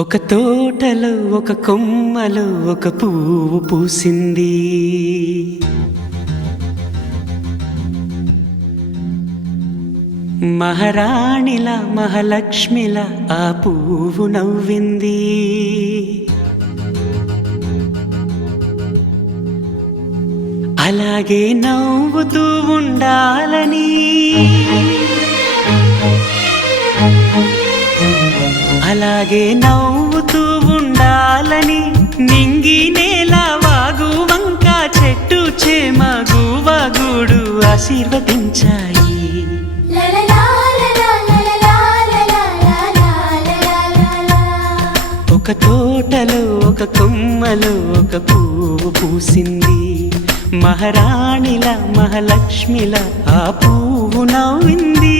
ఒక తోటలో ఒక కొమ్మలో ఒక పువ్వు పూసింది. మహారాణిలా మహాలక్ష్మిలా ఆ పువ్వు నవ్వింది. అలాగే నవ్వుతూ ఉండాలని, అలాగే నవ్వుతూ ఉండాలని నింగి నేల వాగు వంక చెట్టు చేమ గువగూడు ఆశీర్వదించాయి. ఒక తోటలో ఒక కొమ్మలో ఒక పువ్వు పూసింది. మహారాణిలా మహాలక్ష్మిలా ఆ పువ్వు నవ్వింది.